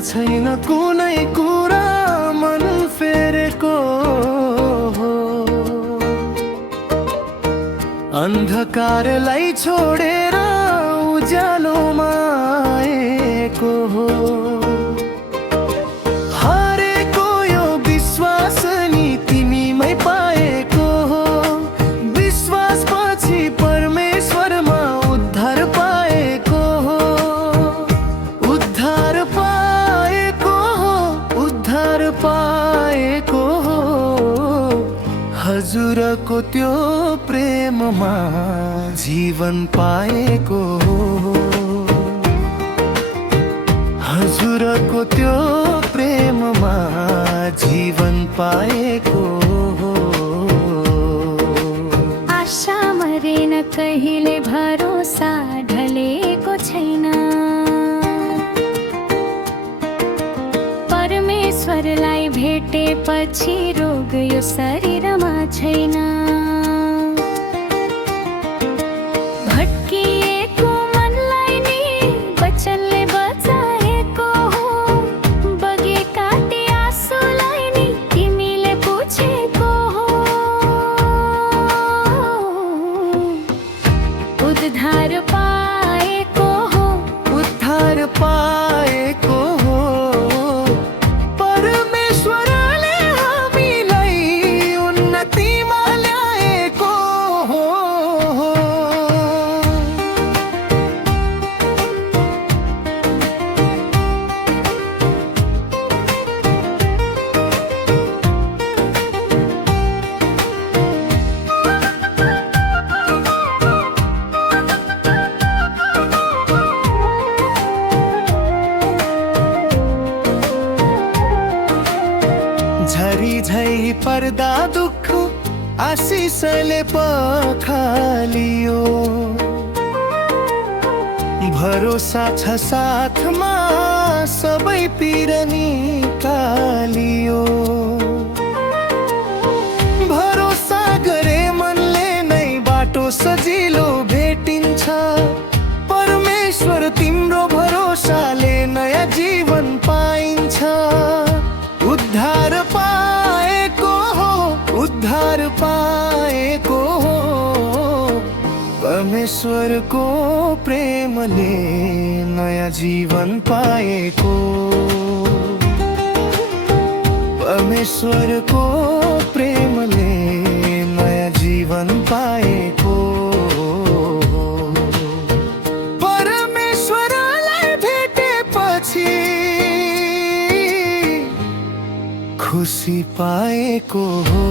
छैन कुनै कुरा मन फेरेको हो। अन्धकारलाई छोडेर उज्यालोमा आएको हो। हारेको यो विश्वास नि तिमीमै पाएको हो। विश्वास पछि परमेश्वरमा उद्धार पाएको हो। उद्धार पाएको हो, उद्धार पाएको हो। हजुरको त्यो प्रेममा जीवन पाएको हो। हजुरको त्यो प्रेममा जीवन पाएको हो। आशा मरेन कहिले भरोसा ढलेको छैन। परमेश्वरलाई भेटेपछि रोग यो शरीरमा छैन। भट्किएको मनलाई नि वचनले बचाएको हो। बगेका ती आँसुलाई नि तिमीले पुछेको हो। उद्धार पाएको हो, उद्धार पाएको हो। परमेश्वरले हामीलाई उन्नतिमा ल्याएको हो। झरी झै पर्दा दुःख आशिषले पखालियो। भरोसा छ साथमा सबै पीर निकालियो। भरोसा गरे मनले नै बाटो सजिलो भेटिन्छ। परमेश्वर तिम्रो भरोसाले नयाँ जीवन पाइन्छ। उद्धार पाएको हो, उद्धार पाएको हो। परमेश्वरको प्रेमले नयाँ जीवन पाएको। परमेश्वरको प्रेमले नयाँ जीवन पाएको। परमेश्वरलाई भेटेपछि खुसी पाएको हो।